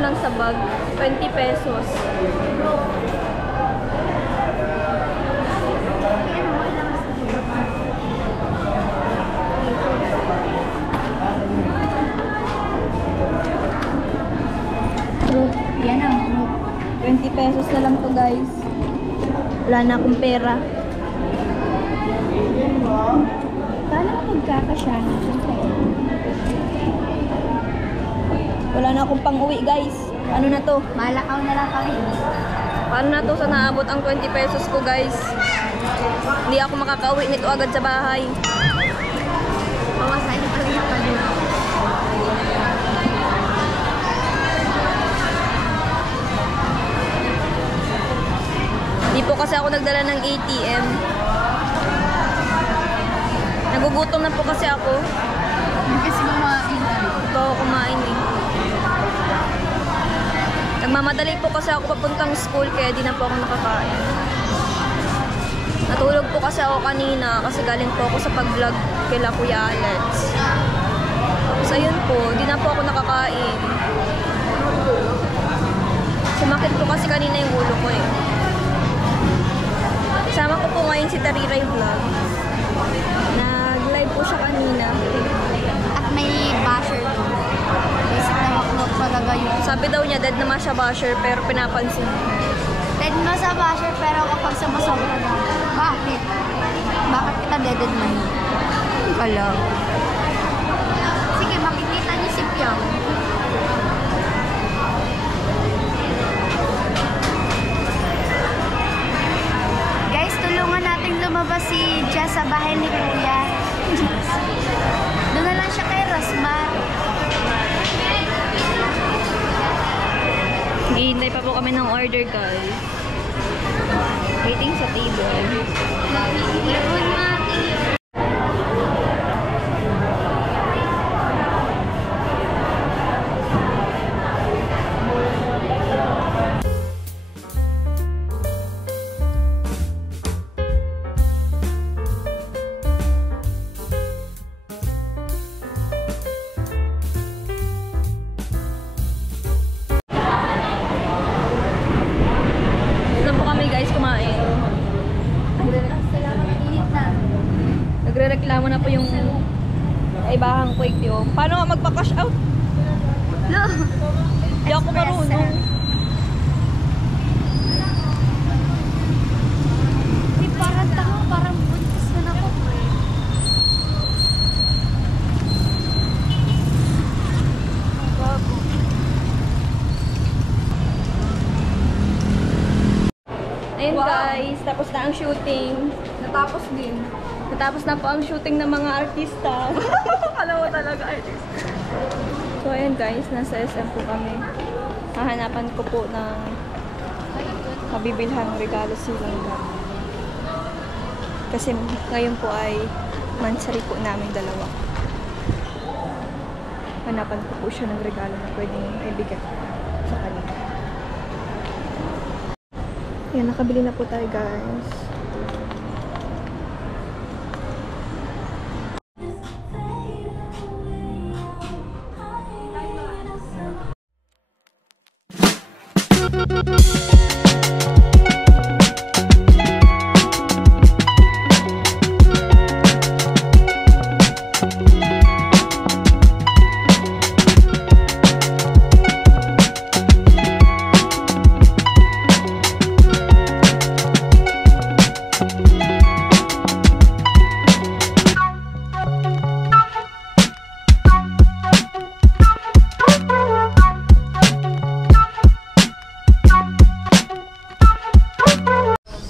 lang sa bag. 20 pesos. Fruit. Yan ang fruit. 20 pesos na lang to guys. Wala na akong pera. Paano magkakasya? Wala na akong pang-uwi guys. Ano na to? Malakaw na lang kami. Paano na to sa naabot ang 20 pesos ko guys? Hindi ako makaka-uwi nito agad sa bahay. Mawasahin pa rin ako din. Hindi po kasi ako nagdala ng ATM. Nagugutom na po kasi ako. Kasi kumain. Ito kumain eh. Nagmamadali po kasi ako papuntang school kaya di na po ako nakakain. Natulog po kasi ako kanina kasi galing po ako sa pag-vlog kila Kuya Alex. So ayun po, di na po ako nakakain. Sumakit po kasi kanina yung ulo ko eh. Kasama ko po ngayon si Tariray Vlog. Nag-live po siya kanina. At may basher doon. Basic na makulog talaga yun. Sabi daw niya, dead naman siya basher pero pinapansin. Dead na sa basher pero kapag sumasobra na. Bakit? Bakit kita dead man? Kala. Sige, makikita niyo si Piang. Guys, tulungan natin lumabas si Jess sa bahay ni Kuya. Doon na lang siya kay Rasmar. Hihintay pa po kami ng order guys. Waiting sa table. Laban natin. Nagre-reklamo na po yung ibahang quick yo. Paano magpa-cash out? No. Hindi ako marunong. Di parang tanga, parang buntis na ako. Bago. Ayun guys, tapos na ang shooting. Natapos din. Natapos na po ang shooting ng mga artista. Alam mo talaga artista. So ayun guys, nasa SM po kami. Hahanapan ko po ng mabibilhang regalo silang ka. Kasi ngayon po ay mansari po namin dalawa. Hanapan ko po siya ng regalo na pwedeng ibigay sa kanila. Yan, nakabili na po tayo guys.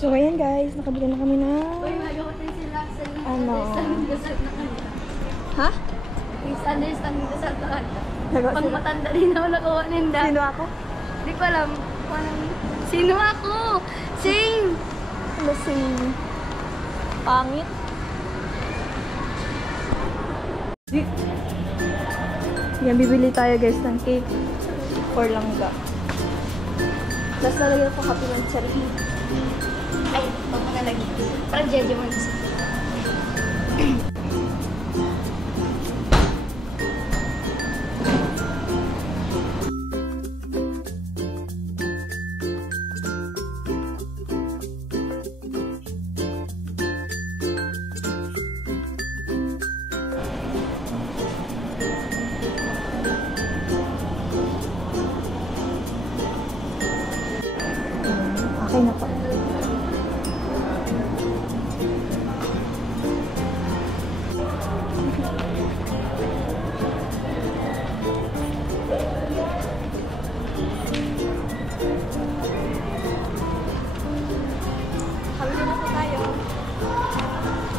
So ayan guys, nakabili na kami na ano? Ha? Misunderstand dito sa tahan. Pang matanda din ako nakuha ninda. Sino ako? Hindi ko alam. Sino ako? Sing! Ano sing? Pangit? Yan, bibili tayo guys ng cake for langga. Tapos lalagyan ko happy ng cherry. Ay, huwag mo na lagi. Parang jeje mo nasa.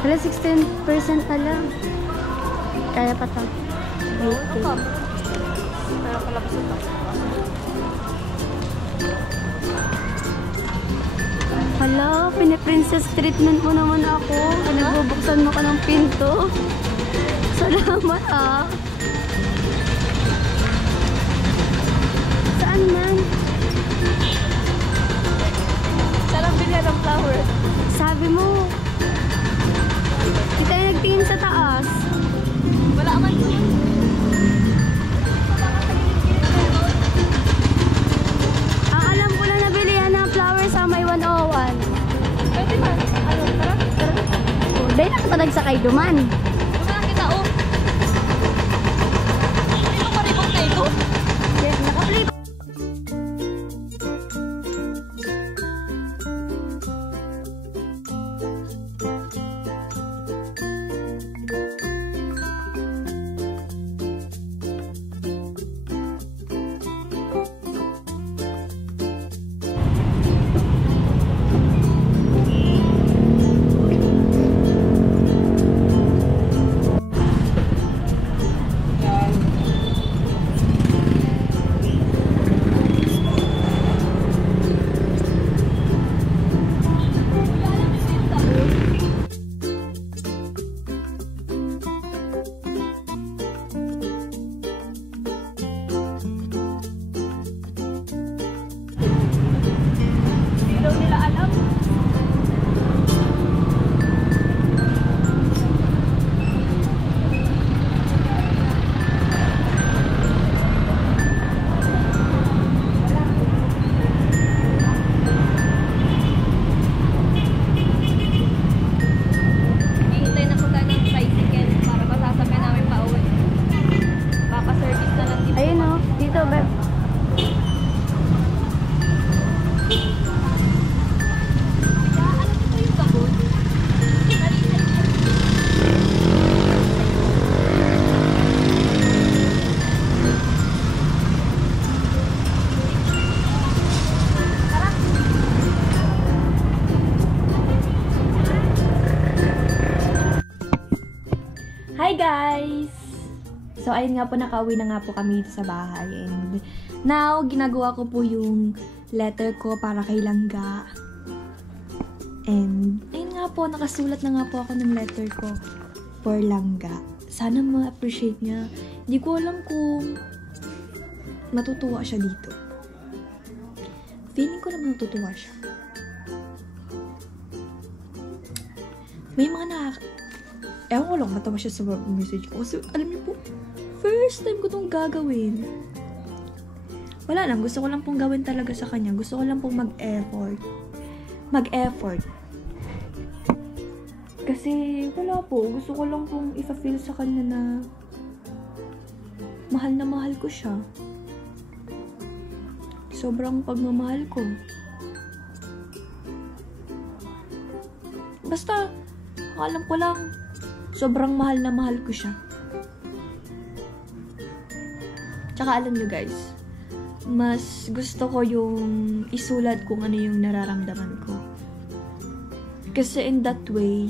Hala, 16% na lang. Kaya pa to. Wait. Pero kalabas ito. Hala, piniprincess treatment mo naman ako. Pinagbubuksan mo ka ng pinto. Salamat ah. Saan man? Sarap bilya ng flower. Sabi mo. Hindi tayo nagtingin sa taas. Wala man po. Ang alam ko lang nabili yan ng flower sa may 101. Pwede ba? Ano? Tara? Tara. Dahil nakatanag sa kay Duman. Wala kita oh. Ito paribok na ito. Nakapalip. Hi guys! So ayun nga po, nakauwi na nga po kami dito sa bahay. And now, ginagawa ko po yung letter ko para kay Langga. And ayun nga po, nakasulat na nga po ako ng letter ko for Langga. Sana ma-appreciate niya. Hindi ko alam kung matutuwa siya dito. Feeling ko naman matutuwa siya. May mga ewan ko lang, matawa siya sa message ko. Kasi, alam niyo po, first time ko itong gagawin. Wala lang, gusto ko lang pong gawin talaga sa kanya. Gusto ko lang pong mag-effort. Mag-effort. Kasi, wala po. Gusto ko lang pong ipa-feel sa kanya na mahal ko siya. Sobrang pagmamahal ko. Basta, alam ko lang, sobrang mahal na mahal ko siya. Tsaka alam nyo guys, mas gusto ko yung isulat kung ano yung nararamdaman ko. Kasi in that way,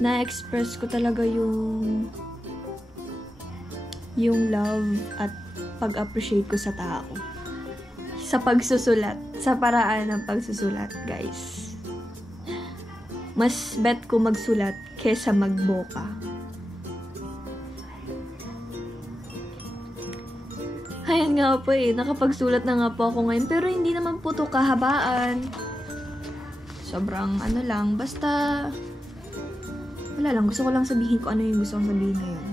na-express ko talaga yung love at pag-appreciate ko sa tao. Sa pagsusulat, sa paraan ng pagsusulat, guys. Mas bet ko magsulat kesa magboka. Ayan nga po nakapagsulat na nga po ako ngayon. Pero hindi naman po to kahabaan. Sobrang ano lang. Basta, wala lang. Gusto ko lang sabihin ko ano yung gusto kong sabihin ngayon.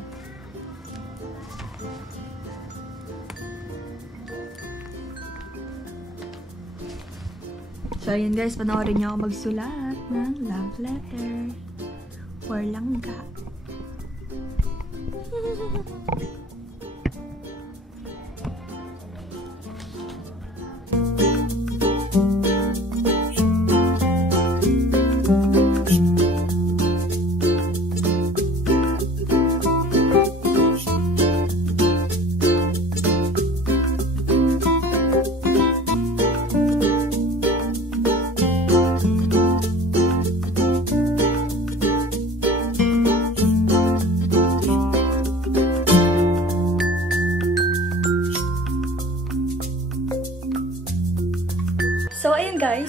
So, ayan guys. Panoorin niyo ako magsulat ng love letter for Langga.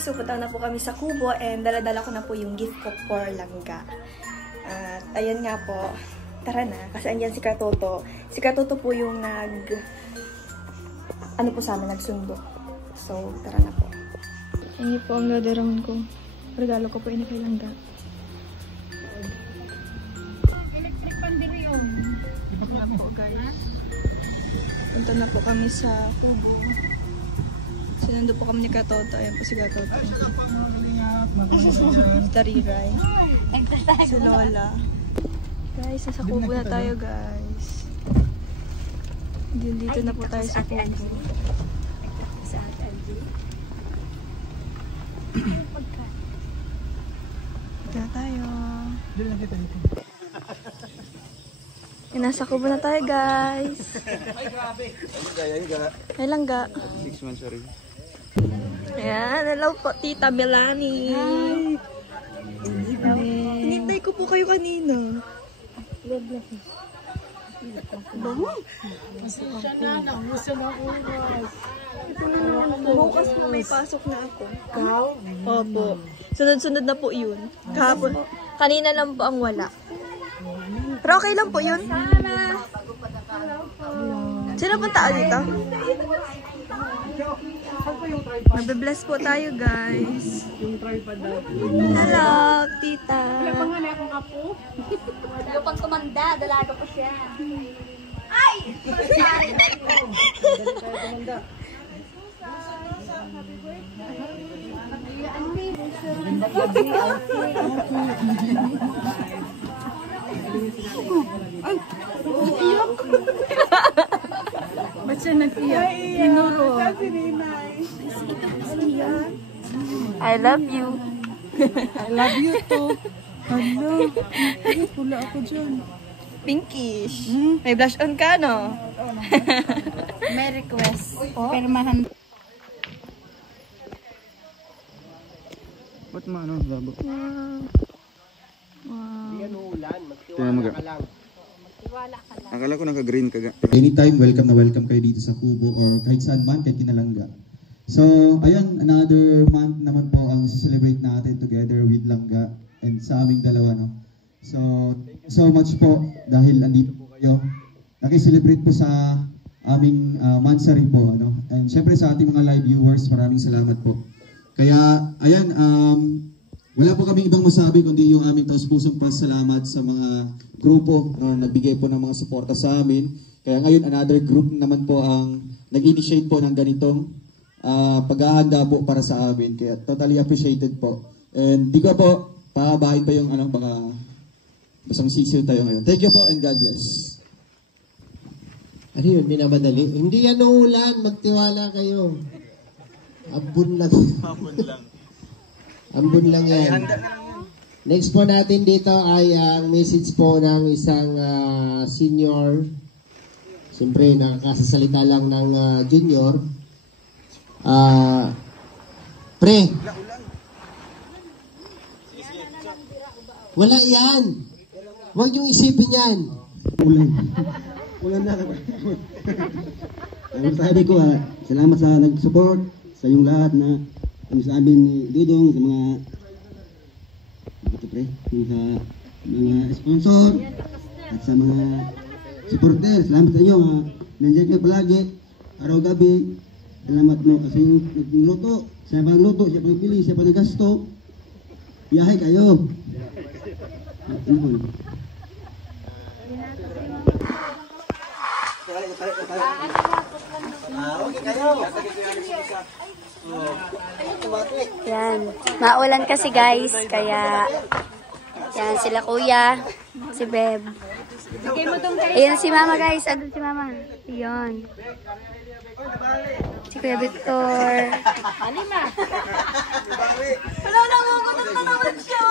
guys, pupunta na po kami sa Kubo and dala-dala ko na po yung gift ko for Langga. At ayan nga po, tara na, kasi andyan si Katoto. Si Katoto po yung ano po sa amin, nagsundo. So, tara na po. Ayan po ang gadaroon ko. Regalo ko po ini kay Langga. Electric pan diri on. Ito na po guys. Punta na po kami sa Kubo. Sinundo po kami ni Katoto. Ayan po si Katoto. Tariray. Si Lola. Guys, nasa Kubo na tayo guys. Dito na po tayo sa Kubo. Dito na tayo. Nasa Kubo na tayo guys. Ay, grabe. Ay, Langga. 6 months, sorry. Ayan, hello po, Tita Melanie. Hi. Hinintay ko po kayo kanina. Pasensya na, nauso na oras. Bukas po may pasok na ako. Ikaw? Opo. Sunod-sunod na po yun. Kahapon. Kanina lang po ang wala. Pero okay lang po yun. Sino punta dito? Mabe-bless po tayo guys. Hello, tita. Panganay akong apo. Pero pag tumanda, dalaga po siya. Ay! Ba't siya nag-iyak? Tinuro. I love you. I love you too. Hello. Pula ako dyan. Pinkish. May blush on ka, no? May request. Permahan. Ba't maano? Labo. Akala ko naka-green ka. Anytime, welcome na welcome kayo dito sa Kubo or kahit saan man, kahit kinalangga. So, ayun, another month naman po ang celebrate natin together with Langga and sa aming dalawa, no? So much po dahil andito po kayo. Nakiselebrate po sa aming mansari po, ano? And syempre sa ating mga live viewers, maraming salamat po. Kaya, ayan, wala po kaming ibang masabi kundi yung aming taus-pusong pasalamat sa mga grupo na nagbigay po ng mga suporta sa amin. Kaya ngayon, another group naman po ang nag-initiate po ng ganitong pag-ahanda po para sa amin. Kaya totally appreciated po. And di ko po pahabahin pa yung baka basang sisiw tayo ngayon. Thank you po and God bless. Ano yun, minamadali? Hindi yan ulan, magtiwala kayo. Ambun lang. Hapon lang. Ambun lang Ay, yan. handa na lang yan. Next po natin dito ay ang message po ng isang senior. Siyempre, nakakasasalita lang ng junior. Pre, wala yan. Huwag niyong isipin yan. Ulan na. Ang sabi ko, salamat sa nag-support sa yung lahat na ang sabi ni Dudong, sa mga yung sa mga sponsor at sa mga supporter. Salamat sa inyo. Nandiyan kayo palagi, araw-gabi. Salamat mo kasi yung nagluto. Siya pa nagluto, siya pa nagpili, siya pa nagasto. Biyahe kayo. Yan. Maulan kasi guys, kaya yan sila kuya, si Beb. Ayan si mama guys, andun si mama. Ayan. Si Kuya Victor. Wala na, magutot na naman siya.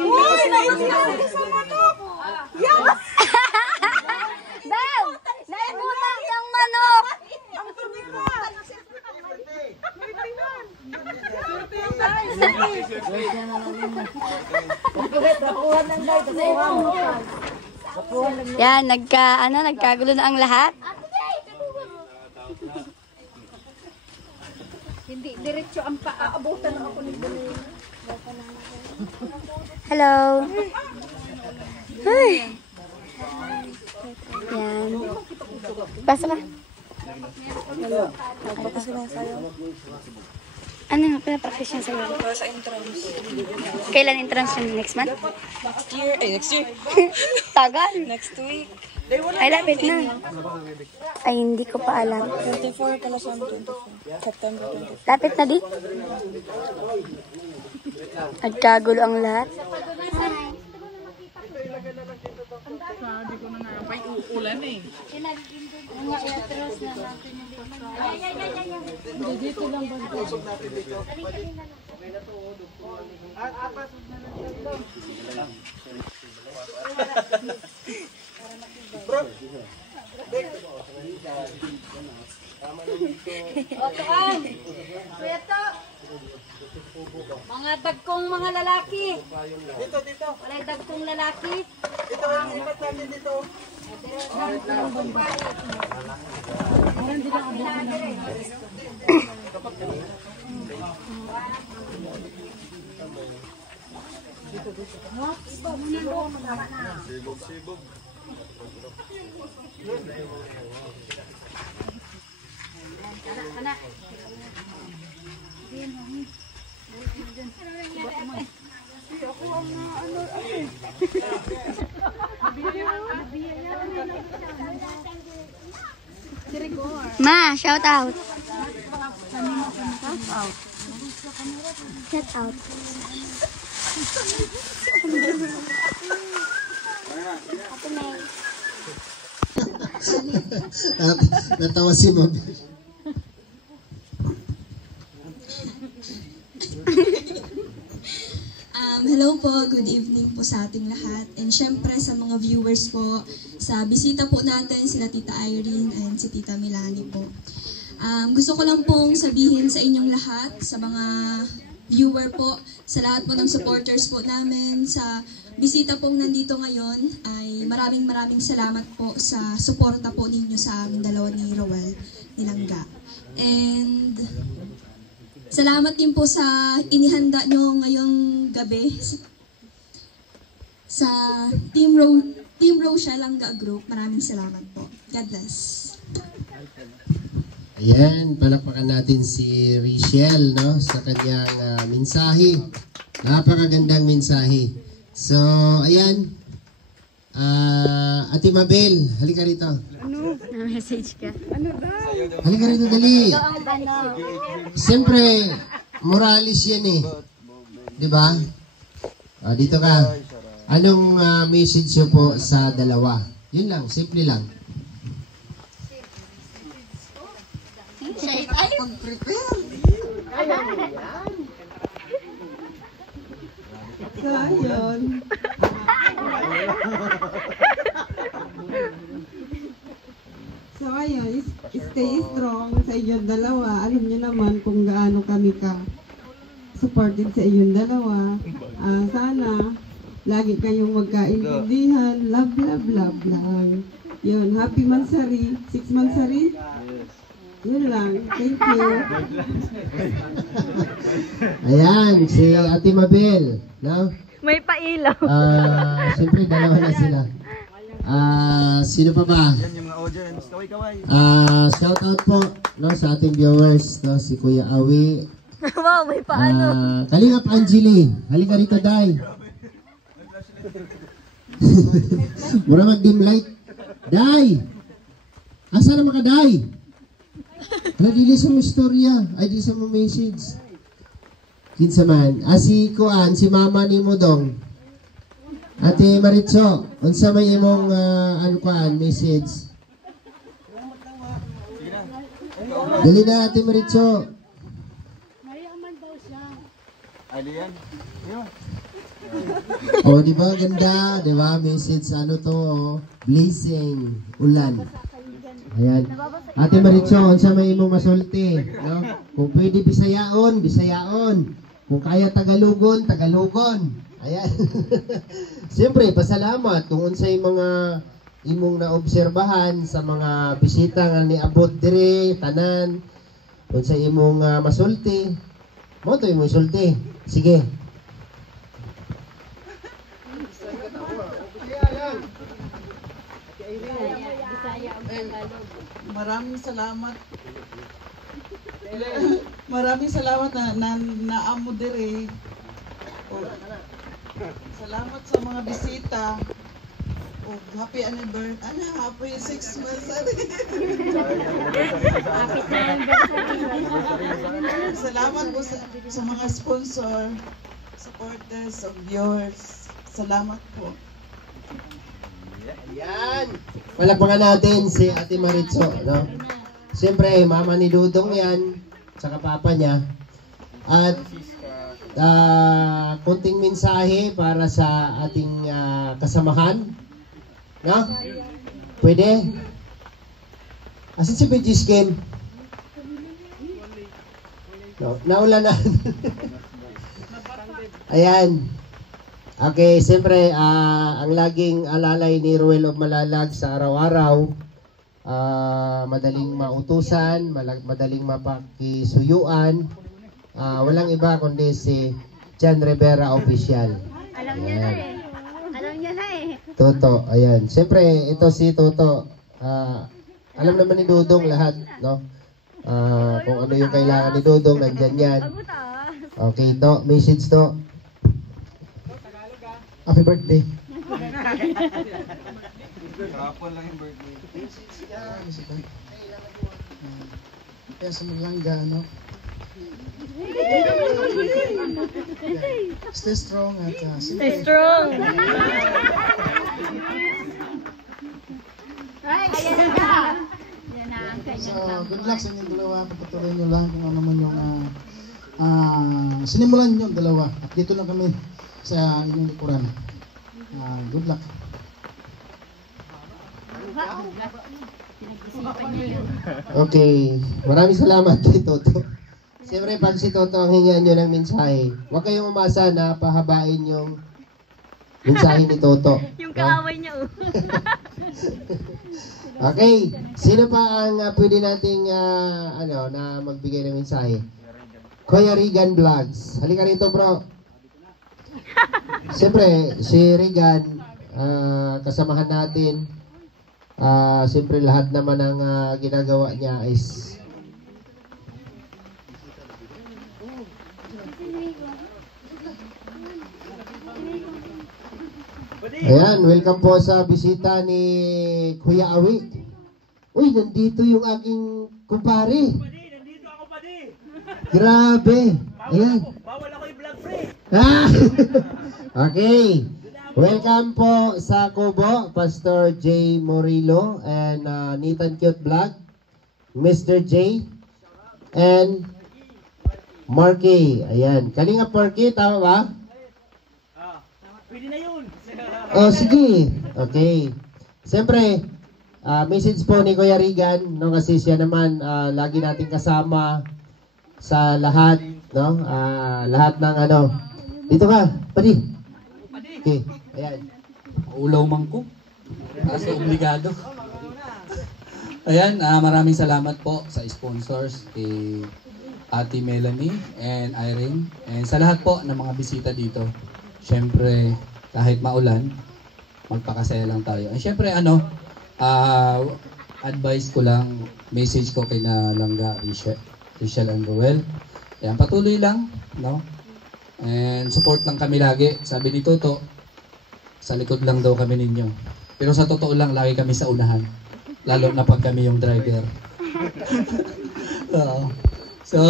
Uy, naman sa manok. Yes! Beb! Naibutan kang manok! Ang tuloy mo. Yan, nagkagulo na ang lahat. Hello. Ay. Yan. Basta ka. Ano nga pala practice niya sa'yo? Sa entrance. Kailan entrance yun? Next month? Next year. Tagal. Next week. Ay, lapit na. Ay, hindi ko pa alam. 24 pala sa 24. September 24. Lapit na di? Nagkagulo ang lahat. Mga dagkong mga lalaki. Dito. Wala dagkong lalaki. Dito, lipat natin dito. Ma, shout out. Shout out. Natawa si Ma'am. Hello po, good evening po sa ating lahat. And syempre sa mga viewers po, sa bisita po natin sila Tita Irene and si Tita Milani po. Gusto ko lang pong sabihin sa inyong lahat, sa mga viewer po, sa lahat po ng supporters po namin, sa bisita pong nandito ngayon, ay maraming salamat po sa suporta po ninyo sa amin dalawa ni Roel Nilangga. And salamat din po sa inihanda nyo ngayong gabi sa Team Rochelle Langga Group. Maraming salamat po. God bless. Ayan, palakpakan natin si Richelle, no, sa kanyang mensahe. Napakagandang mensahe. So, ayan. Ate Mabel, halika rito. Na-message ka. Halika rito, dali. Siyempre, Morales yan eh. Diba? Dito ka. Anong message nyo po sa dalawa? Yun lang, simple lang. So, ayun. So, ayun. Stay strong sa inyong dalawa. Alam niyo naman kung gaano kami supported sa inyong dalawa. Sana, lagi kayong magkaintindihan. Love, love, love lang. Yun. Happy Mansari. 6 Mansari? Yun lang. Thank you. Ayan, si Ate Mabel. No? May pailaw. Siyempre, dalawa na sila. Sino pa ba? Yan yung mga audience. Kaway-kaway. Shout out po, no, sa ating viewers, no, si Kuya Awi. Wow, may paano. Kalingap Angeli. Halika rito, Day. Mura mag-dim light. Day! Asa naman ka, Day? Dili sa mga istorya. Ay, di sa mga message. Kinsa man. Si Kuan, si Mama ni Modong. Ate Maritzo, unsa may imong message? Dali na, Ate Maritzo. Alian. Oh, di ba ganda? Di ba? Message blessing, ulan. Ayan. Ate Maritzo, unsa may imong masulti, no? Kung pwede Bisayaon, Bisayaon. Kung kaya Tagalogon, Tagalogon. Ayan. Siyempre, pasalamat kung unsay mga imong naobserbahan sa mga bisita nga niabot dire tanan. Kung sa imong masulti, mo to imong sulti. Sige. Maraming salamat. Maraming salamat na naamo dire. Salamat sa mga bisita. Happy anniversary. Happy 6 months. Salamat po sa mga sponsor, supporters, of viewers. Salamat po. Yan. Palakpakan natin si Ate Maritzo, no? Siyempre, mama ni Dudong yan, saka papa niya. At konting mensahe para sa ating kasamahan. No? Pwede? Asan si Pidgeys Kim? No, naula na. Ayan. Okay, siyempre, ang laging alalay ni Ruel of Malalag sa araw-araw, madaling mautusan, madaling mapakisuyuan, walang iba kundi si Jan Rivera Official. Alam niya na eh. Alam niya na eh. Toto, ayan. Siyempre, ito si Toto, alam naman ni Dudong lahat, no? Kung ano yung kailangan ni Dudong, nandyan yan. Okay, to, message to. Happy birthday. Kahapon lang yung birthday. Kaya sa Malanga, ano? Stay strong at Stay strong. So, good luck sa inyong dalawa. Pagpatuloy nyo lang kung ano man yung sinimulan nyo dalawa. At dito lang kami sa inyong likuran. Good luck. Okay, maraming salamat kay Toto. Siyempre, pag si Toto ang hingian nyo ng mensahe, huwag kayong umasa na pahabain yung mensahe ni Toto. Yung kaaway niya, oh. Okay, sino pa ang pwede nating na magbigay ng mensahe? Kuya Regan Vlogs. Halika rito, bro. Siyempre, si Regan, kasamahan natin. Siyempre, lahat naman ang ginagawa niya is ayan, welcome po sa bisita ni Kuya Awi. Uy, nandito yung aking kumpare. Nandito ako pa di. Grabe. Ayan. Bawal ako i-vlog free. Okay. Welcome po sa Kubo, Pastor J. Morillo and Nathan Cute Vlog, Mr. J. and Marky. Ayan. Kalinga Marky, tama ba? Pwede na yun. Oh, sige. Okay. Siyempre, message po ni Kuya Regan, no, kasi siya naman lagi nating kasama sa lahat, no? Lahat ng ano. Dito ka, padi. Okay. Ayan. Ulaw man ko. Kaso obligado. Ayan, maraming salamat po sa sponsors kay Ate Melanie and Irene and sa lahat po ng mga bisita dito. Siyempre, kahit maulan, magpakasaya lang tayo. And siyempre, advice ko lang, message ko kay Nalangga, Rachel and Roel. Ayan, patuloy lang, no? And support lang kami lagi. Sabi ni Toto, sa likod lang daw kami ninyo. Pero sa totoo lang, lagi kami sa unahan. Lalo na pag kami yung driver. So,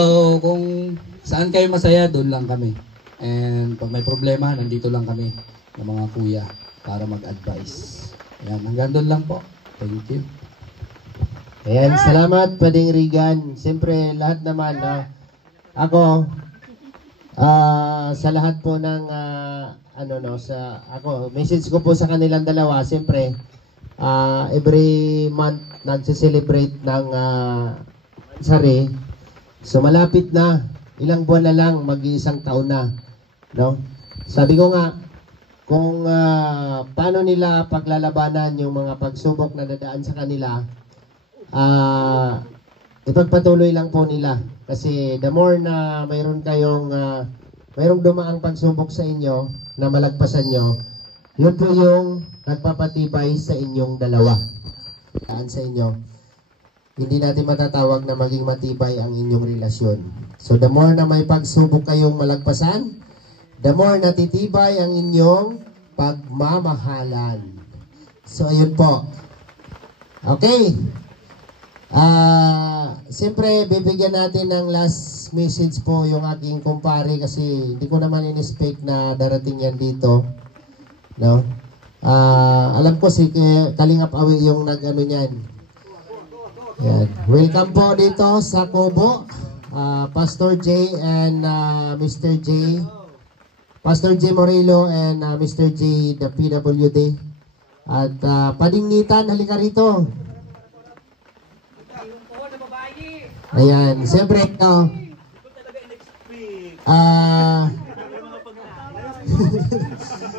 kung saan kayo masaya, doon lang kami. And pag may problema, nandito lang kami ng mga kuya para mag-advise. Ayan, hanggang doon lang po. Thank you. Ayan, salamat Pading Regan. Siyempre, lahat naman, ako, sa lahat po ng, message ko po sa kanilang dalawa, siyempre, every month, nagse-celebrate ng sari. So, malapit na, ilang buwan na lang, mag-iisang taon na. No? Sabi ko nga, kung paano nila paglalabanan yung mga pagsubok na dadaan sa kanila, ipagpatuloy lang po nila. Kasi the more na mayroong dumaang pagsubok sa inyo na malagpasan nyo, yun po yung nagpapatibay sa inyong dalawa. Sa inyo, hindi natin matatawag na maging matibay ang inyong relasyon. So the more na may pagsubok kayong malagpasan, the more natitibay ang inyong pagmamahalan. So ayun po. Okay. Siyempre, bibigyan natin ng last message po yung aking kumpare kasi hindi ko naman in-expect na darating yan dito. No? Alam ko si Kalingap Awi yung nag-ano niyan. Yan. Welcome po dito sa Kubo. Pastor J and Mr. J. Pastor J Morelo and Mr. J, the PWD. At Padingnitan, halika rito. Ayan, siyempre ito.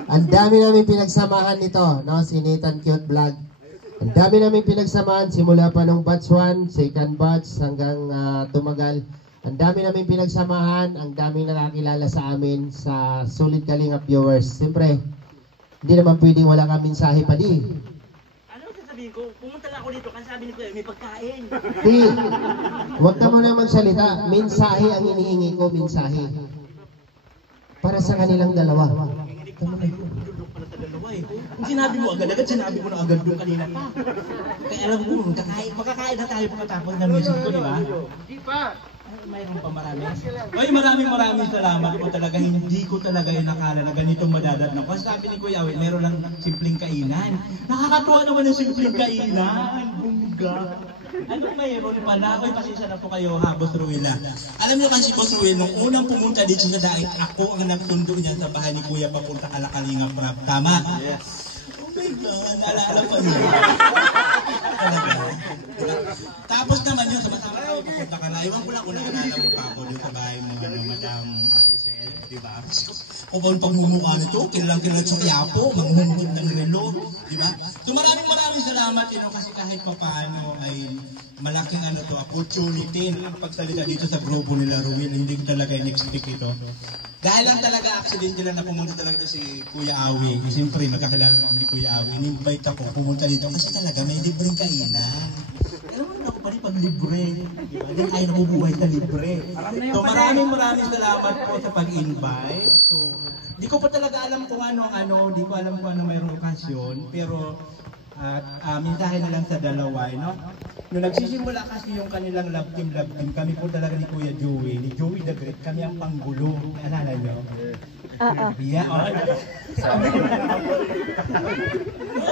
Ang dami namin pinagsamahan nito, no? Si Nathan Cute Vlog. Ang dami namin pinagsamahan simula pa nung batch 1, second batch hanggang tumagal. Ang dami namin pinagsamahan, ang dami nakakilala sa amin sa Solid Kalingap viewers. Siyempre, hindi naman pwedeng wala kang mensahe pa di. Ko, pumunta lang ako dito kasi sabi ni Kuya, may pagkain. Di, huwag ka muna magsalita. Mensahe ang hinihingi ko, mensahe. Para sa kanilang dalawa. Kung sinabi mo agad-agad, sinabi mo na agad yung kanina pa. Kaya alam ko, magkakain na tayo pagkatapos ng music ko, di ba? Hindi pa. Mayroon pa marami. Ay, maraming salamat po talaga. Hindi ko talaga inakala na ganitong madadatnan. Kasi sabi ni Kuya Awi, meron lang simpleng kainan. Nakakatuwa naman ng simpleng kainan. Bungga. Anong mayroon pala? Oy, pasensya na po kayo ha, Boss Ruel na. Alam niyo kasi, Boss Ruel, nung unang pumunta dito sa Dait, ako ang nagpundo niya sa bahay ni Kuya papunta Kalingap Rap. Tama? Yes. Oh my God, naalala pa niyo. Talaga. Tapos naman yun, sama-sama tayo pupunta ka na. Iwan ko lang kung naalala mo pa ako dun sa bahay mo, Madam Michelle, di ba? Kung bawang pagmumukha nito, kilalang sa Quiapo, manghumukod ng relo, di ba? So maraming salamat, kasi kahit pa paano ay malaking opportunity na pagsalita dito sa grupo nila, Ruel, hindi ko talaga in-expect ito. Dahil lang talaga accident lang na pumunta talaga si Kuya Awi. Siyempre, magkakilala mo ni Kuya Awi. In-invite ako pumunta dito kasi talaga may libreng kainan. Alam mo na ako pa rin pag libre. Diba? Diyan tayo nabubuhay sa libre. So maraming salamat po sa pag-invite. So, di ko pa talaga alam kung di ko alam kung ano mayroong okasyon. Pero, mensahe na lang sa dalawa, no? Nung nagsisimula kasi yung kanilang love team, kami po talaga ni Kuya Joey, ni Joey the Great, kami ang panggulo. Alala nyo? Yeah, sabi ko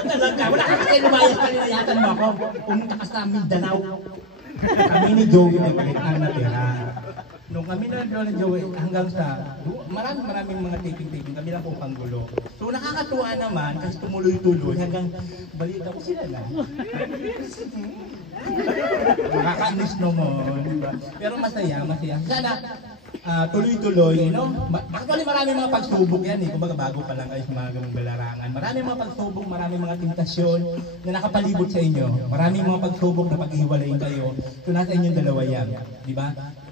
talaga, wala ka kasi lumayas kanina yata mo ako. Pumunta ka sa Mindanao. Kami ni Joey the Great ang natira. Nung kami na doon ni Joey, hanggang sa maraming mga taping-taping, kami lang po panggulo. So nakakatuwa naman kasi tumuloy-tuloy hanggang balita ko sila na. Makakainis naman, diba? Pero masaya. Sana tuloy-tuloy, Actually, maraming mga pagsubok yan, Kumbaga bago pa lang kayo sa mga ganung balarangan. Maraming mga pagsubok, maraming mga tentasyon na nakapalibot sa inyo. Maraming mga pagsubok na paghihiwalayin kayo. So nasa inyong dalawa yan, di ba?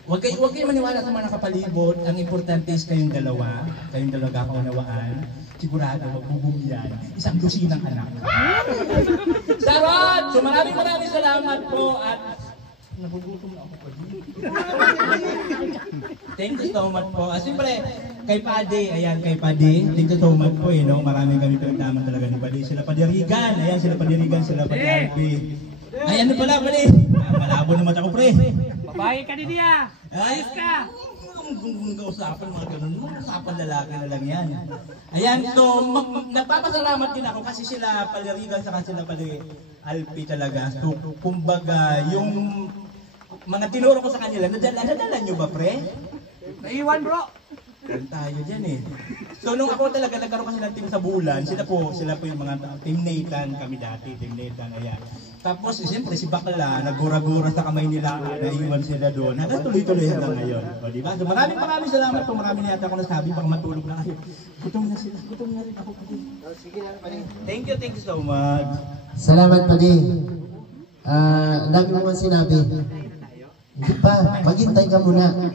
Huwag kayo maniwala sa mga nakapalibot. Ang importante is kayong dalawa kaunawaan. Sigurado, magbubong yan. Isang dusinang anak. Sarot! So maraming salamat po at nagugutom na ako po. Thank you so much po. Siyempre, kay Pade, thank you so much po, Maraming kami pinagdaman talaga ni Pade. Sila Padirigan, sila Pade. Ay, ano pala, Pade? Malabo na mata ko, pre. Babae ka din niya. Ayos ka. Kung kausapan mga ganun, usapan lalaki na lang yan. Ayan, so nagpapasalamat din ako kasi sila Palirigan saka sila Alpi talaga. So kumbaga, yung mga tinuro ko sa kanila, nadala nyo ba, pre? Naiwan, bro. Ganun tayo dyan So nung ako talaga nagkaroon kasi ng team sa Bulan, sila po yung mga Team Nathan, kami dati, Team Nathan, ayan. Tapos siyempre si Bakla, nagura-gura sa kamay nila, naiwan sila doon. Hanggang tuloy-tuloy hanggang ngayon. O diba? So maraming salamat po, marami na yata ako nasabi, baka matulog na kayo. Gutom na sila, gutom na rin ako. Sige na, Padi. Thank you so much. Salamat, Padi. Dami naman sinabi. Hindi pa, maghintay ka muna.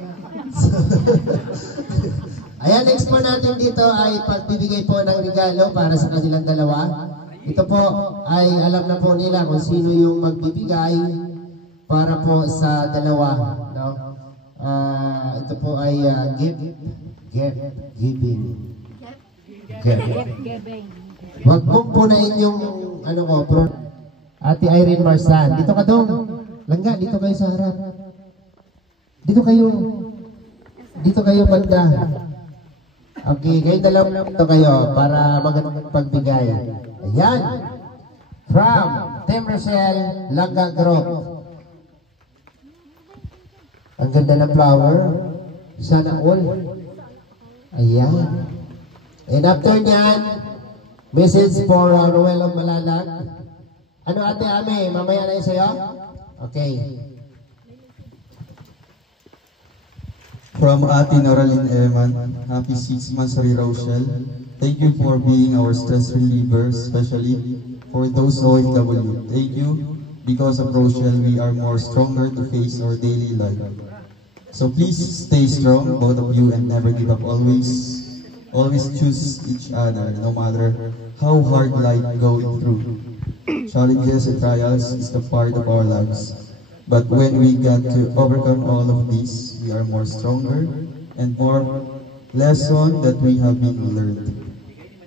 Ayan, next po natin dito ay pagbibigay po ng regalo para sa kanilang dalawa. Ito po ay alam na po nila kung sino yung magbibigay para po sa dalawa. No? Ito po ay giving. Huwag mong punain yung ano ko, Ate Irene Marsan. Dito ka dong. Langga, dito kayo sa harap. Dito kayo banda. Okay, kayo dalawa dito kayo para magpagbigay. Ayan. From Team Rochelle, Langga Group. Ang ganda ng flower. Sana all. Ayan. And after nyan, message for Roel of Malalag. Ano ate Ame? Mamaya na yun sa'yo? Okay. From Ate Noraline Eman, happy 6 months Rochelle. Thank you for being our stress reliever, especially for those OFW. Thank you. Because of Rochelle, we are more stronger to face our daily life. So please stay strong, both of you, and never give up. Always choose each other, no matter how hard life going through. Challenges and trials is the part of our lives. But when we get to overcome all of these, we are more stronger and more lesson that we have been learned.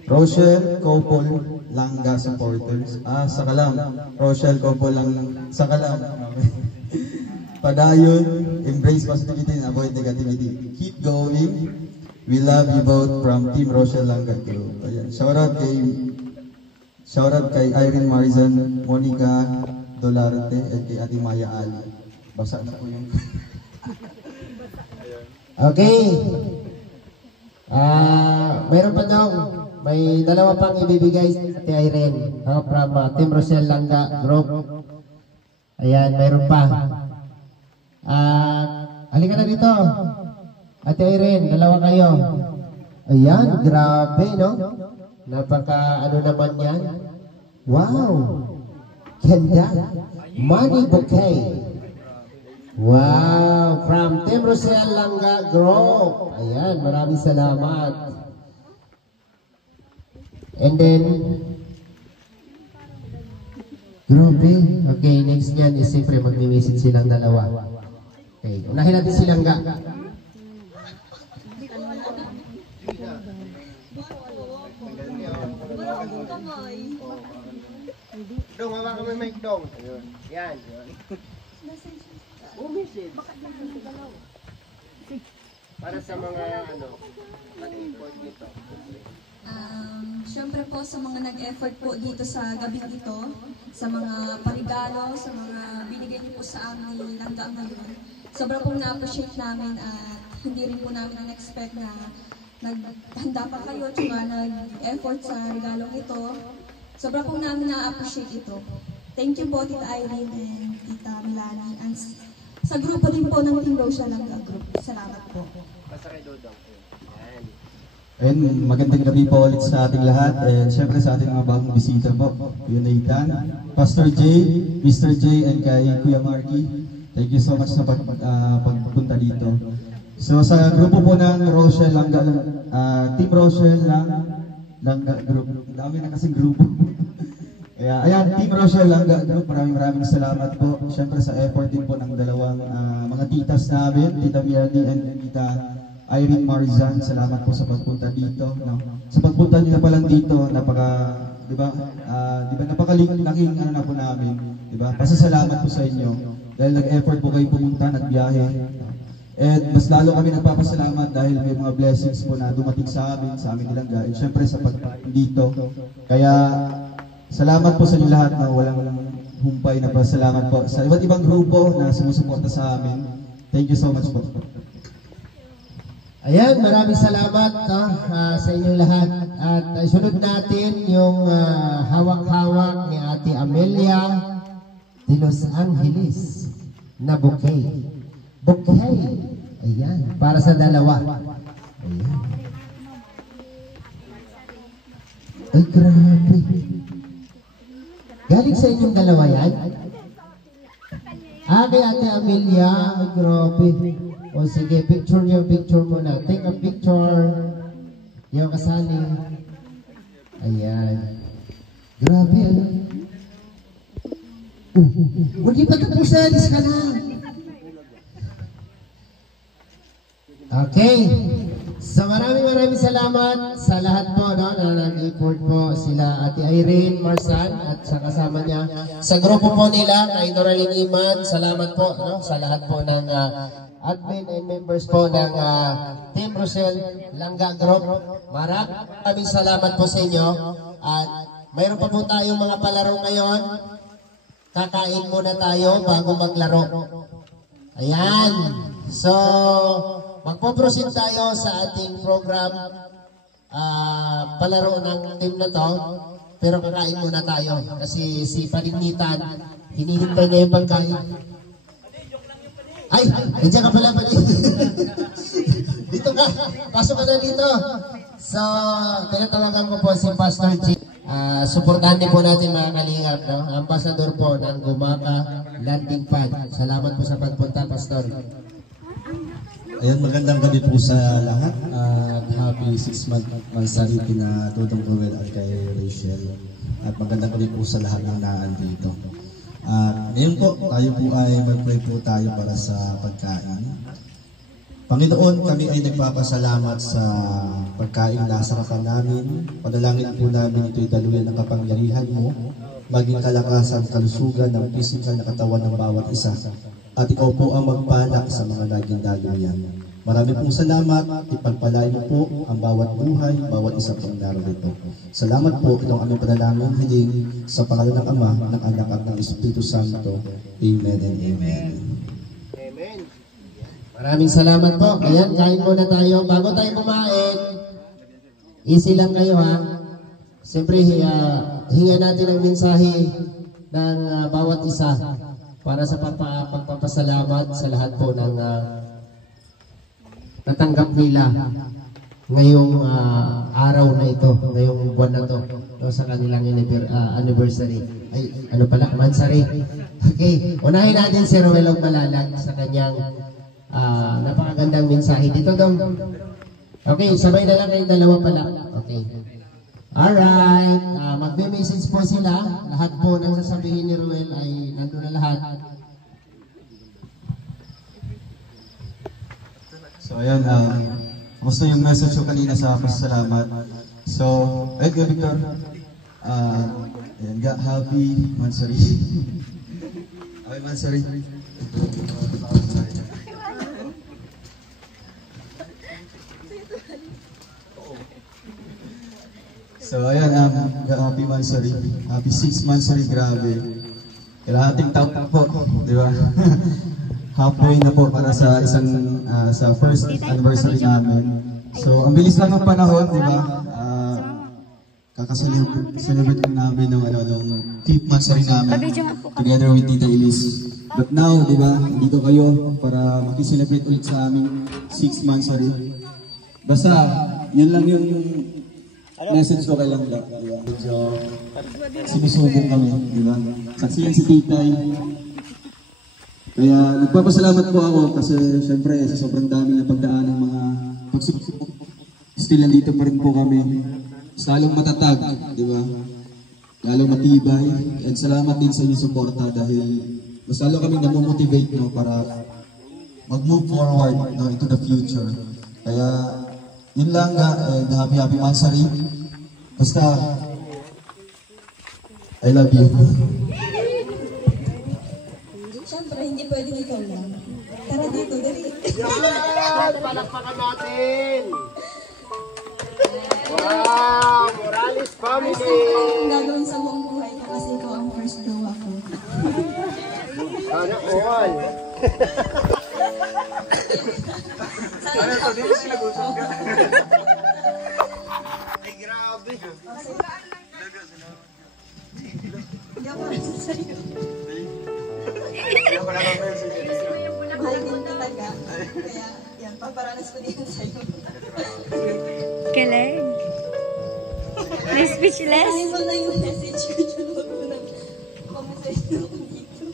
Rochelle, Couple, Langga supporters. Sakalam. Rochelle, Couple, Sakalam. Padayon, embrace positivity and avoid negativity. Keep going. We love you both from Team Rochelle Langga Group. Shout out kay Irene Marizan, Monica Dolarte, at kay Ate Maya Ali. Basa na po yung... Okay. Meron pa daw. May dalawa pang ibibigay si Ate Irene from Team Rochelle Langga Group. Ayan, meron pa. Halika na dito. Ate Irene, dalawa kayo. Ayan, grabe, no? Napaka, ano naman yan? Wow! Ganda! Money bouquet! Wow! From Team Rochelle Langga Group. Ayan, maraming salamat. And then, grabe. Okay, next yan is siyempre magmi-message silang dalawa. Okay, unahin natin si Langga. Dong, hawa kami mic dong. Yan. Para sa mga nag-effort dito. Siyempre po sa mga nag-effort po dito sa gabi ito, sa mga parigalo, sa mga binigay niyo po sa amin ni Langga ngayon. Sobrang pong na-appreciate namin at hindi rin po namin na-expect na naghanda pa kayo at nag-effort sa regalong ito. Sobrang pong namin na-appreciate ito. Thank you po Tita Irene and Tita Milani and sa grupo din po ng Team Rochelle Langga Group. Salamat po. And magandang gabi po ulit sa ating lahat and syempre sa ating mga bagong bisita po. Kuya Nathan, Pastor J, Mr. J, and kay Kuya Marky. Thank you so much sa pagpunta dito. So sa grupo po ng Rochelle Langga, Team Rochelle Langga Group. Dami na kasing grupo. Ayan, Team Rochelle Langga Group, maraming salamat po. Syempre sa effort din po ng dalawang mga titas namin, Tita Mirani and Tita Irene Marizan. Salamat po sa pagpunta dito. No? Sa pagpunta nila pa lang dito, napakalaking ano na po namin. Diba? Pasasalamat po sa inyo. Dahil nag-effort po kayo pumunta, nagbiyahe. And mas lalo kami nagpapasalamat dahil may mga blessings po na dumating sa amin Langga. And syempre sa pagpunta dito. Kaya salamat po sa inyo lahat na walang humpay na pasalamat po sa iba't ibang grupo na sumusuporta sa amin. Thank you so much po. Ayan, maraming salamat sa inyong lahat. At sunod natin yung hawak-hawak ni Ate Amelia de Los Angeles na bouquet. Bouquet. Ayan, para sa dalawa. Ayan. Ay, grabe. Galing sa inyong dalawa yan? Kay Ate Amelia. Ay, grabe. O sige, picture muna. Take a picture. Yung kasali. Ayan. Grabe, ano? Hindi pa tapos na. Alis ka na. Okay. So maraming salamat sa lahat po, no, na nag-effort po sila Ate Irene, Marsan at sa kasama niya. Sa grupo po nila, kay Noraline Iman, salamat po, no, sa lahat po ng admin and members po ng Team Rochelle Langga Group. Maraming salamat po sa inyo. At mayroon pa po tayong mga palaro ngayon. Kakain muna tayo bago maglaro. Ayan. So, magpo-proceed tayo sa ating program palaro ng team na to. Pero kakain muna tayo kasi si Palignitan hinihintay na yung pagkain. Ay, nandiyan ka pala dito ka, pasok ka na dito. So, tinatawagan ko po si Pastor G. Suportahan din po natin mga kalingap, no? Ambassador po ng Gumaka Landing Pad. Salamat po sa pagpunta, Pastor. Ayan, magandang gabi po sa lahat. Happy 6-month mansari kina Dodong Ruel at kay Rachel. At magandang gabi po sa lahat ng naandito. Ngayon po, tayo po ay mag-pray po tayo para sa pagkain. Panginoon, kami ay nagpapasalamat sa pagkain na sarapan namin. Panalangin po namin ito'y daluyan ng kapangyarihan mo, maging kalakasan, kalusugan ng pisikal na katawan ng bawat isa. At ikaw po ang magpalak sa mga naging daluyan. Marami pong salamat, ipagpalain mo po ang bawat buhay, bawat isa pong narito. Salamat po, itong aming panalangin hiling sa pangalan ng Ama, ng Anak at ng Espiritu Santo. Amen and Amen. Maraming salamat po. Ayan, kain muna tayo. Bago tayo kumain, easy lang kayo ha. Siyempre, hinga natin ang mensahe ng bawat isa para sa pagpapasalamat sa lahat po ng natanggap nila ngayong araw na ito, ngayong buwan na to, no, sa kanilang anniversary. Ay, ano pala? Mansari. Okay, unahin natin si Roel Malalag sa kanyang napakagandang mensahe dito dong. Okay, sabay na lang kayong dalawa pala. Okay. Alright, magbe-message po sila. Lahat po ng sasabihin ni Roel ay nandun na lahat. So ayan, gusto yung message ko kanina sa pasalamat. So, Edgar Victor, ayan, happy Mansari. Okay, Mansari. So ayan, happy Mansari, happy 6 Mansari, grabe. Kalahating taon po, di ba? Halfway na po para sa isang sa first anniversary namin. So ang bilis lang ng panahon, di ba? Kakaselebrate lang namin ng nung 5th Mansari namin together with Tita Elise. But now, di ba? Dito kayo para makiselebrate ulit sa aming 6th Mansari. Basta, yun lang yung message ko kay Langga. Medyo sinusubong kami, di ba? Saksiyan si Titay. Kaya nagpapasalamat po ako kasi syempre sa sobrang dami na pagdaan ng mga pagsubok. Still nandito pa rin po kami. Lalong matatag, di ba? Lalong matibay. At salamat din sa inyong suporta dahil mas lalo kami namomotivate, no, para mag-move forward, no, into the future. Kaya yun lang, happy Mansari. Basta, I love you. Siyempre, hindi pwedeng ikaw lang. Tara dito, dali. Yan! Palakpakan natin! Wow! Morales family! First time ko lang gagawin sa buong buhay ko kasi ikaw ang first jowa ko. Sana all! Sana ito, di mo sinag-usap ka. Ay, grabe! Hindi ako rin sa'yo. Mahal din talaga. Kaya, yan, paparanas ko din sa'yo. Galing. May speechless. Ano mo na yung message ko dyan, wag mo nang pamasahin ako dito.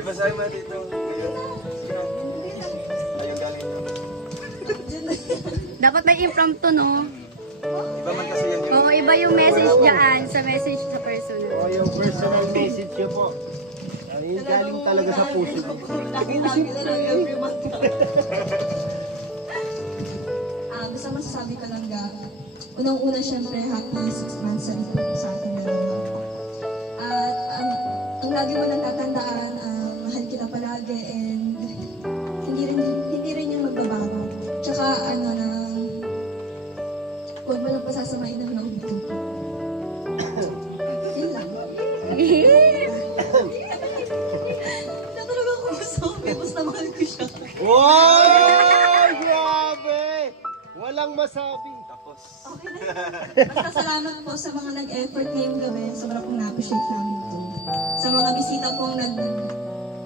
basahin mo dito. Ayun galing nyo. Dapat may impromptu, no? Iba man kasi yan Oo, iba yung message dyan sa message sa personal. O, yung personal message nyo po. Yung galing talaga sa puso. Basta masasabi ko lang unang-una syempre happy 6 months sa ating dalawa. At ang lagi mo lang tatandaan, mahal kita palagi and hindi rin yung magbabago. Tsaka huwag mo lang pasasamain ng loob ko. Yun lang. Natulog ako gusto ko, basta mahal ko siya. Wow! Grabe! Walang masabi. Tapos. Okay na. Basta salamat po sa mga nag-effort ngayong gabi. Sobrang pong na-appreciate namin ito. Sa mga bisita pong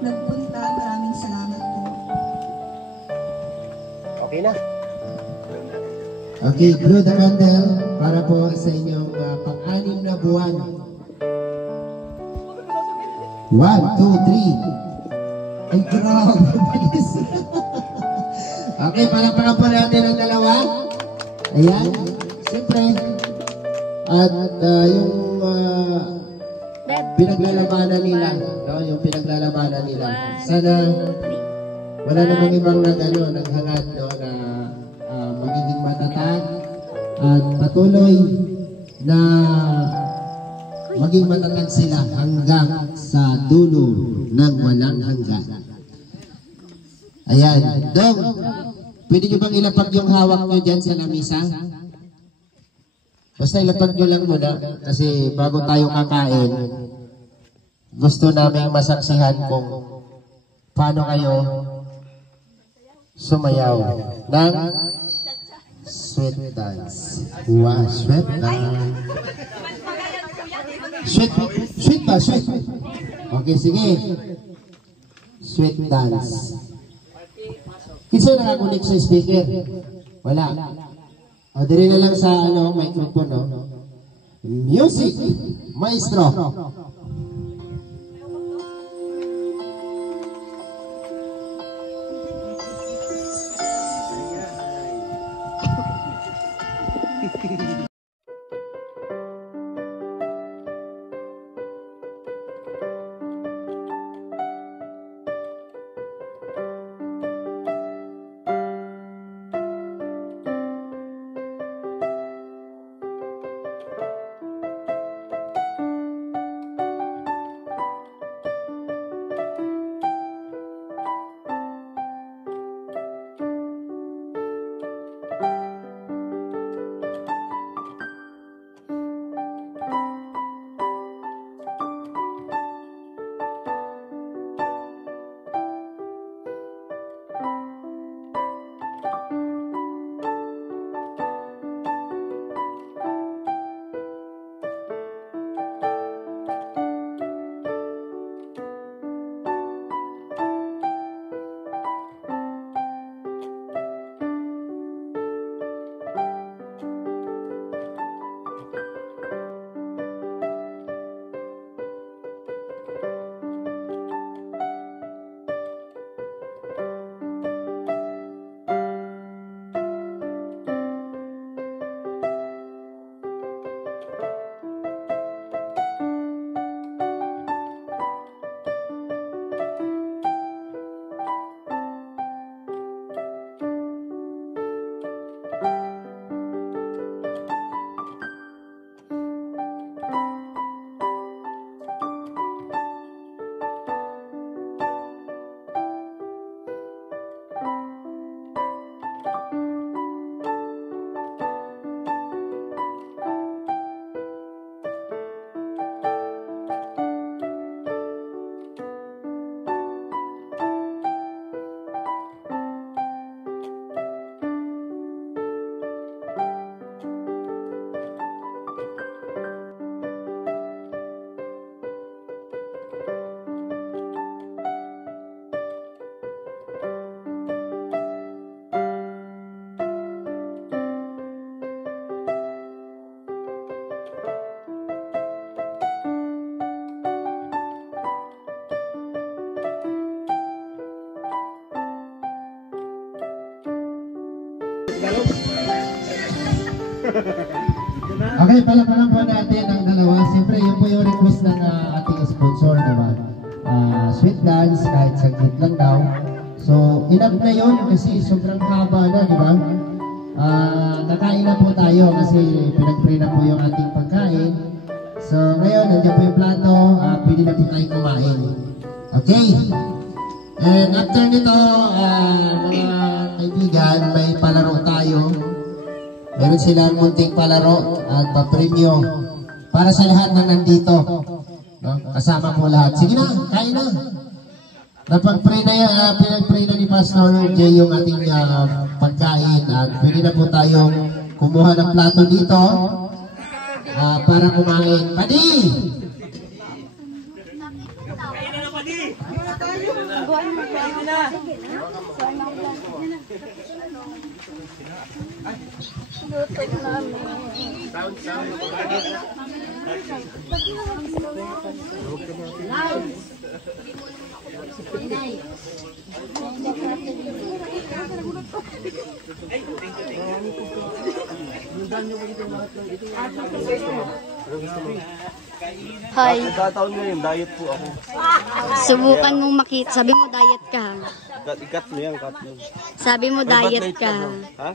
nagpunta, maraming salamat po. Okay na. Okay, blow the candle para po sa inyong pang-anim na buwan. 1, 2, 3. Ay, grabe. Okay, palakpakan po natin ang dalawa. Ayan. Siyempre. At yung pinaglalabanan nila. No? Yung pinaglalabanan nila. Sana wala namang ibang naghangad no, na magiging matatag at patuloy na maging matatag sila hanggang sa dulo ng walang hanggan. Ayan. Dong, pwede nyo bang ilapag yung hawak nyo dyan sa lamisa? Basta ilapag nyo lang muna kasi bago tayo kakain, gusto namin masaksihan kung paano kayo sumayaw ng sweat dance. Wow, sweat dance. Sweat ba? Sweat. Okay, sige. Sweat dance. Kinsa nakakunik sa speaker? Wala. O, diri na lang sa microphone, no? Music, maestro. Okay, pala po natin ang dalawa. Siyempre, yun po yung request ng ating sponsor, diba? Sweet dance, kahit saglit lang daw. So, enough na yun kasi sobrang haba na, diba? Nakain na po tayo kasi pinag-pray na po yung ating pagkain. So, ngayon, nandiyan po yung plato. Pwede na po tayo kumain. Okay? And after nito, mga kaibigan, may palaro tayo. Meron silang munting palaro at pa-premyo para sa lahat na nandito. No? Kasama po lahat. Sige na, kain na. Napag-pray na yan, pinag-pray na ni Pastor Jay yung ating pagkain at pwede na po tayong kumuha ng plato dito para kumain. Padi! Hi. Tataon ngayon, diet po ako. Subukan mong makita. Sabi mo diet ka. Ikat mo yan, cut mo. Sabi mo diet ka. Ha?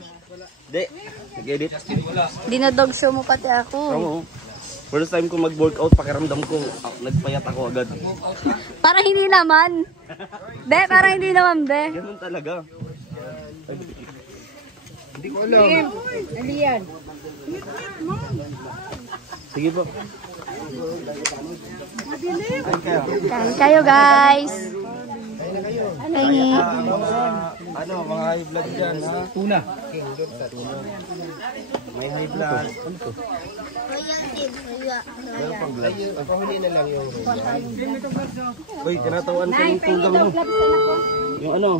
Hindi. Nag-edit. Dinadog show mo pati ako. Oo. First time ko mag-workout, pakiramdam ko, nagpayat ako agad. Parang hindi naman. Be, parang hindi naman, be. Ganun talaga. Hindi ko alam. Aliyan. Sige po. Kain kayo, guys. Pahingi. Ano, mga high blood dyan, ha? Tuna. May high blood. Ano to? Meron pang blood. Pahuli na lang yung... Uy, tinatawan ko yung tugang mo. Yung ano?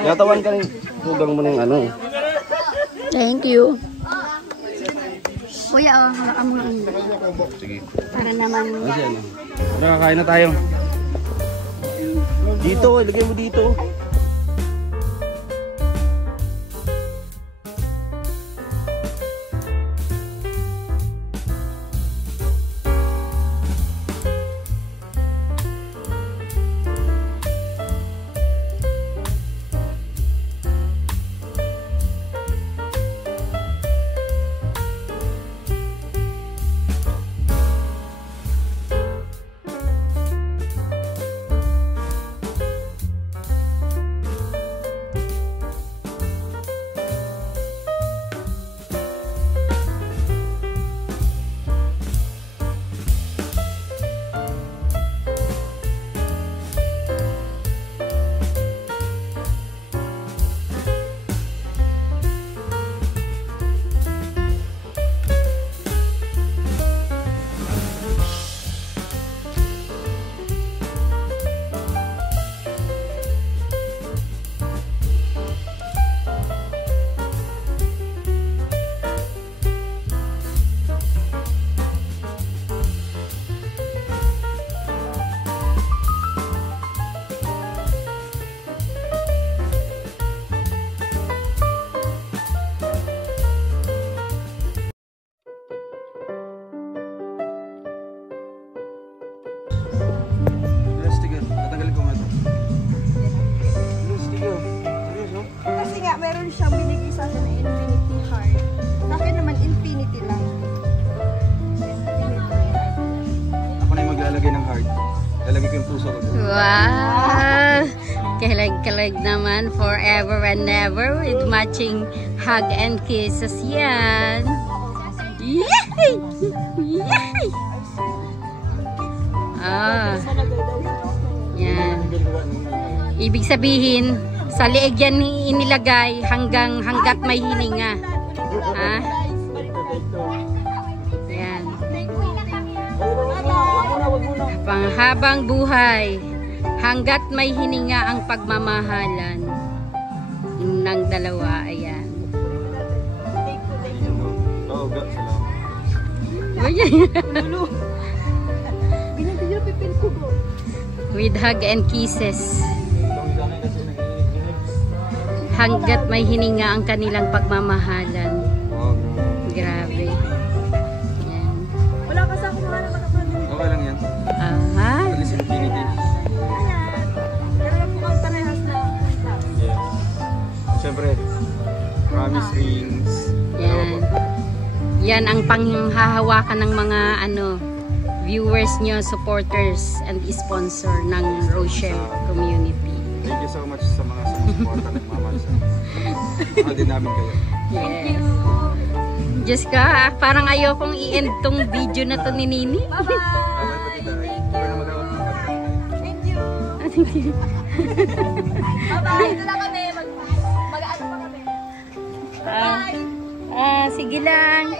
Tinatawan ka yung tugang mo ng ano. Thank you. Kuya, hawakan mo lang. Sige. Para naman... Tara, kain na tayo. Dito, ilagay mo dito. Kasi nga, meron siyang binigay sa akin na infinity heart. Sa akin naman, infinity lang. Ako na yung maglalagay ng heart. Lalagay ko yung puso ko. Wow! Kalag-kalag naman forever and never with matching hug and kisses yan. Yay! Yay! Ah. Yan. Ibig sabihin, sa liig yan inilagay hanggat may hininga. Ha? Yan. Panghabang buhay, hanggat may hininga ang pagmamahalan ng dalawa. Ayan. Oo, salamat. With hug and kisses. hanggat may hininga ang kanilang pagmamahalan. Grabe. Yan. Wala kasi ako mga naman ako. Okay lang yan. Aha. At least infinity. Pero yung mukhang parehas na. Yeah. Siyempre, promise rings. Yan. Yan ang panghahawakan ng mga viewers nyo, supporters, and sponsor ng Rochelle community. Thank you so much sa mga sumusuporta ng Mama Sa. Mahal din namin kayo. Thank you. Diyos ka, parang ayokong i-end tong video na to ni Nini. Bye-bye. Thank you. Thank you. Bye-bye. Ito lang kami. Mag-ano pa kami. Bye. Sige lang.